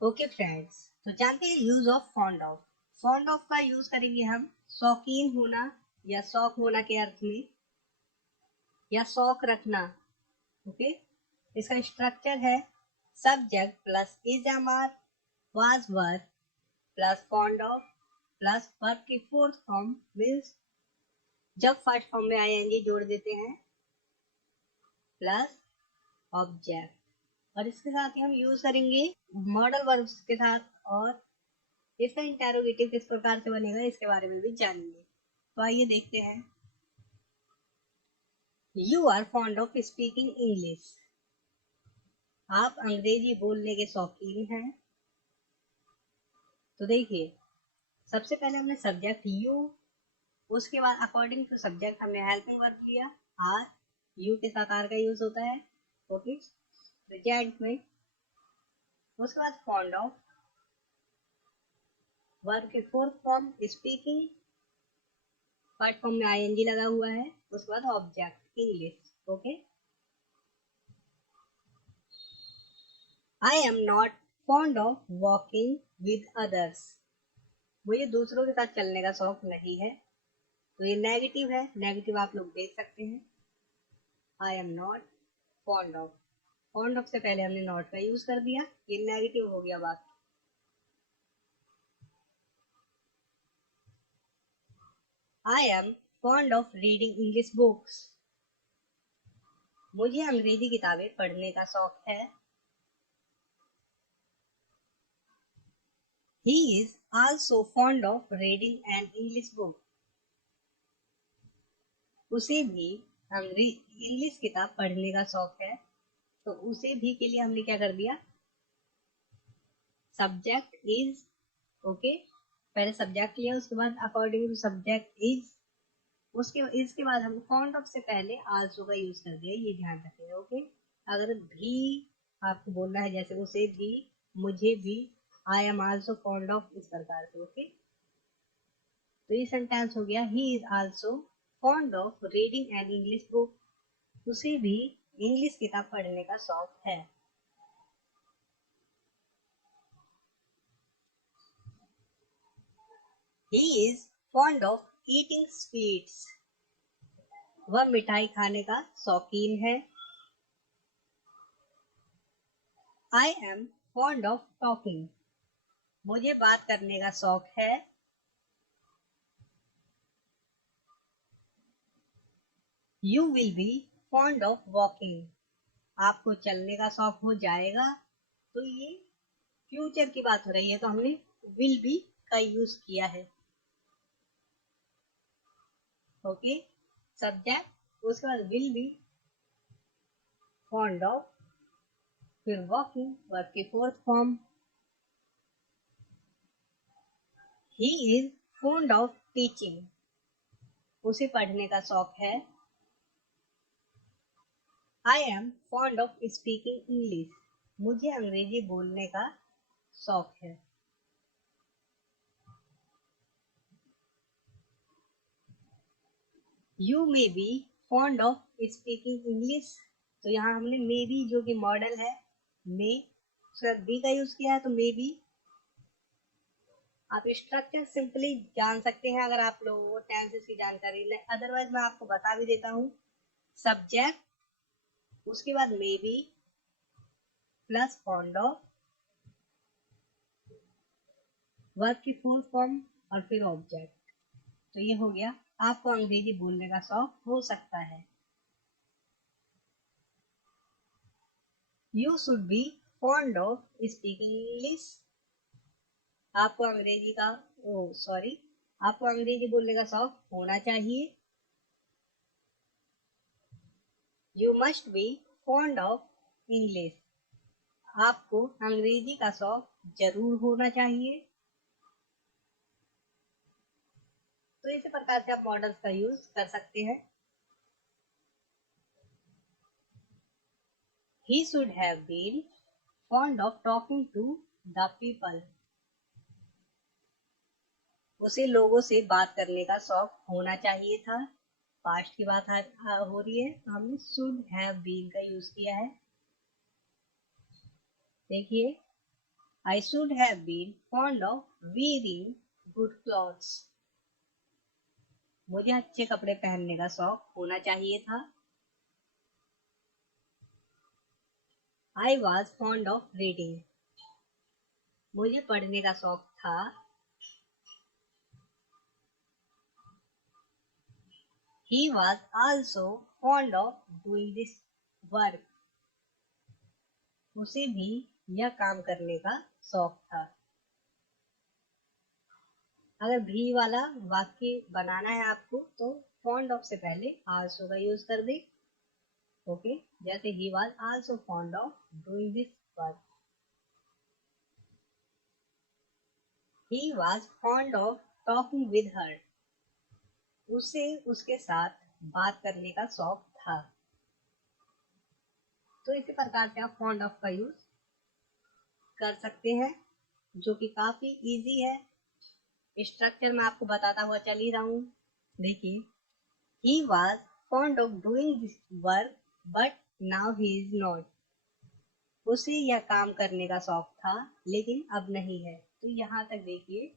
Okay friends, तो जानते हैं use of fond of. Fond of का यूज करेंगे हम शौकीन होना या शौक होना के अर्थ में, या शौक रखना। ओके, इसका स्ट्रक्चर है subject plus is am are was verb plus fond of plus verb की फोर्थ फॉर्म मीन्स जब फर्स्ट फॉर्म में आईएनजी जोड़ देते हैं प्लस ऑब्जेक्ट, और इसके साथ ही हम यूज करेंगे मॉडल वर्ब्स के साथ, और इसका इंटेरोगेटिव किस प्रकार से बनेगा इसके बारे में भी जानेंगे। तो आइए देखते हैं। You are fond of speaking English. आप अंग्रेजी बोलने के शौकीन हैं। तो देखिए, सबसे पहले हमने सब्जेक्ट यू, उसके बाद अकॉर्डिंग टू सब्जेक्ट हमने हेल्पिंग वर्ब लिया आर, यू के साथ आर का यूज होता है ओके प्रेजेंट में। उसके बाद फॉन्ड ऑफ, वर्ब की fourth form speaking, third form में आईएनजी लगा हुआ है, उसके बाद object English. Okay, I am not fond of walking with others. मुझे दूसरों के साथ चलने का शौक नहीं है। तो ये नेगेटिव है, नेगेटिव आप लोग देख सकते हैं। I am not fond of, fond of से पहले हमने नॉट का यूज कर दिया, ये नेगेटिव हो गया बात। I am fond of reading English books. मुझे अंग्रेजी किताबें पढ़ने का शौक है। He is also fond of reading an English book. उसे भी इंग्लिश किताब पढ़ने का शौक है। तो उसे भी के लिए हमने क्या कर दिया, सब्जेक्ट इज। ओके, पहले सब्जेक्ट लिया, उसके बाद अकॉर्डिंग टू सब्जेक्ट इज, उसके इसके बाद हम फॉन्ड ऑफ से पहले आल्सो का यूज कर दिया, ये ध्यान रखें। ओके, अगर भी आपको बोलना है जैसे उसे भी, मुझे भी, I am also fond of, इस प्रकार से। ओके, तो ये सेंटेंस हो गया he is also fond of reading an English book. उसे भी इंग्लिश किताब पढ़ने का शौक है। He is fond of eating sweets. वह मिठाई खाने का शौकीन है। I am fond of talking. मुझे बात करने का शौक है। You will be fond of walking. आपको चलने का शौक हो जाएगा। तो ये फ्यूचर की बात हो रही है, तो हमने विल बी का यूज किया है। ओके, सब्जेक्ट, उसके बाद विल बी, फॉन्ड ऑफ, फिर वॉकिंग, वर्ब की fourth form. He is fond of teaching. उसे पढ़ने का शौक है। I am fond of speaking English. मुझे अंग्रेजी बोलने का शौक है। You may be fond of speaking English. तो यहाँ हमने मे बी, जो कि मॉडल है, मे सर बी का यूज किया है, तो मे बी। आप स्ट्रक्चर सिंपली जान सकते हैं अगर आप लोगों को टेंसेस की जानकारी नहीं, अदरवाइज मैं आपको बता भी देता हूँ। सब्जेक्ट, उसके बाद may be plus fond of, verb की फुल फॉर्म, और फिर ऑब्जेक्ट। तो ये हो गया, आपको अंग्रेजी बोलने का शौक हो सकता है। You should be fond of speaking English. आपको अंग्रेजी का, ओ सॉरी, आपको अंग्रेजी बोलने का शौक होना चाहिए। You must be fond of English. आपको अंग्रेजी का शौक जरूर होना चाहिए। तो इसी प्रकार से आप मॉडल्स का यूज कर सकते हैं। He should have been fond of talking to the people. उसे लोगों से बात करने का शौक होना चाहिए था। पास्ट की बात हो रही है, तो हमने शुड हैव बीन का यूज किया है। देखिए, I should have been fond of wearing good clothes. मुझे अच्छे कपड़े पहनने का शौक होना चाहिए था. I was fond of reading. मुझे पढ़ने का शौक था. He was also fond of doing this work. उसे भी यह काम करने का शौक था. अगर भी वाला वाक्य बनाना है आपको तो fond of से पहले also का यूज कर दे. ओके, जैसे he was also fond of doing this work. He was fond of talking with her. उसे उसके साथ बात करने का शौक था. तो इसी प्रकार से आप fond of का यूज कर सकते हैं, जो कि काफी इजी है. स्ट्रक्चर मैं आपको बताता हुआ चल ही रहा हूँ. देखिए, he was fond of doing this work but now he is not. उसे यह काम करने का शौक था लेकिन अब नहीं है. तो यहाँ तक देखिए,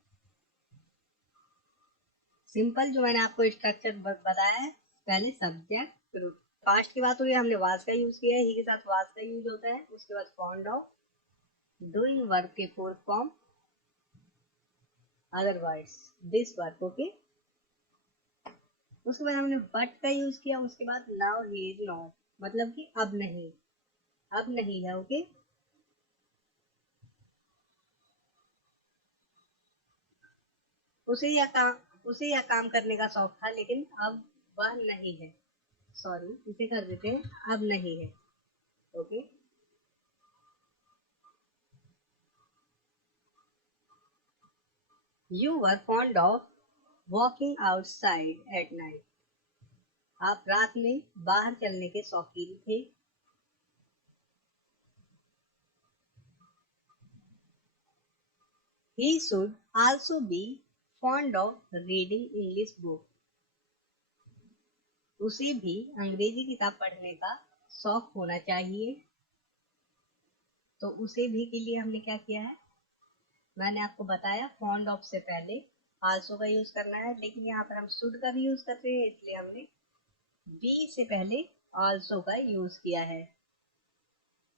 सिंपल जो मैंने आपको स्ट्रक्चर बताया है. पहले सब्जेक्ट रूट. पास्ट की बात हो रही है, हमने वाज का यूज किया है. ही के साथ वाज का यूज होता है. उसके बाद फॉन्ड ऑफ, डूइंग वर्क के fourth form, otherwise this work. Okay, उसके बाद हमने बट का यूज किया. उसके बाद नाउ ही इज नॉट, मतलब कि अब नहीं, अब नहीं है. ओके, उसे यह काम करने का शौक था लेकिन अब वह नहीं है. सॉरी, इसे कर देते हैं, अब नहीं है. Okay, you were fond of walking outside at night. आप रात में बाहर चलने के शौकीन थे. He should also be fond of reading English book. उसे भी अंग्रेजी किताब पढ़ने का शौक होना चाहिए. तो उसे भी के लिए हमने क्या किया है, मैंने आपको बताया fond of से पहले also का यूज करना है. लेकिन यहाँ पर हम should का भी यूज करते हैं, इसलिए हमने be से पहले also का यूज किया है.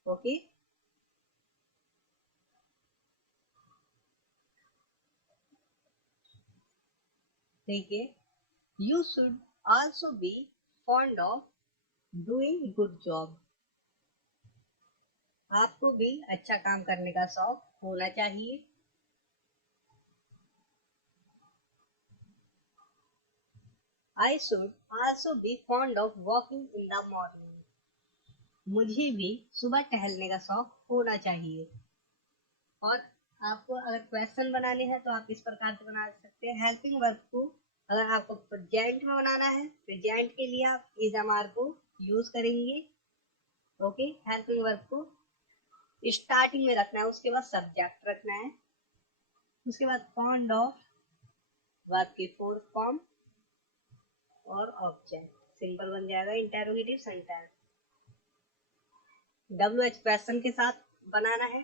ओके, देखिए, you should also be fond of doing good job. आपको भी अच्छा काम करने का शौक होना चाहिए. I should also be fond of walking in the morning. मुझे भी सुबह टहलने का शौक होना चाहिए. और आपको अगर क्वेश्चन बनाने हैं तो आप इस प्रकार से बना सकते हैं. हेल्पिंग वर्ब को अगर आपको प्रेजेंट में बनाना है, प्रेजेंट के लिए आप इज एम को यूज करेंगे. ओके, हेल्पिंग वर्ब को स्टार्टिंग में रखना है, उसके बाद सब्जेक्ट रखना है, उसके बाद फॉन्ड ऑफ वर्ब की फोर्थ फॉर्म और ऑब्जेक्ट. सिंपल बन जाएगा इंटेरोगेटिव सेंटेंस. WH क्वेश्चन के साथ बनाना है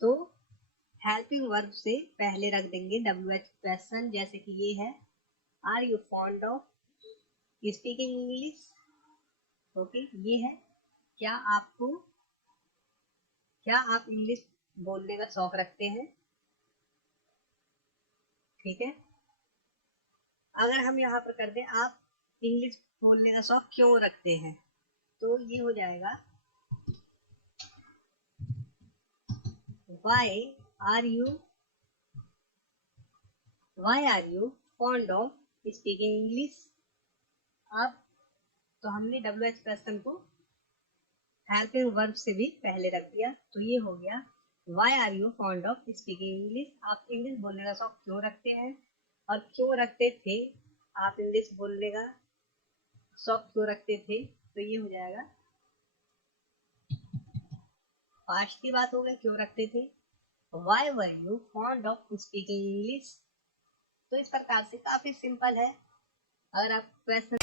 तो हेल्पिंग वर्ब से पहले रख देंगे WH क्वेश्चन. जैसे कि ये है, are you fond of speaking English. Okay, ये है, क्या आप इंग्लिश बोलने का शौक रखते हैं. ठीक है, अगर हम यहाँ पर कर दें आप इंग्लिश बोलने का शौक क्यों रखते हैं, तो ये हो जाएगा, why are you fond of speaking English. अब तो हमने WH क्वेश्चन को हेल्पिंग वर्ब से भी पहले रख दिया. तो ये हो गया, why are you fond of speaking English. आप इंग्लिश बोलने का शौक क्यों रखते हैं, और क्यों रखते थे, आप इंग्लिश बोलने का शौक क्यों रखते थे. तो ये हो जाएगा, पास्ट की बात हो गई, क्यों रखते थे. Why were you fond of speaking English. तो इस प्रकार से काफी सिंपल है. अगर आप क्वेश्चन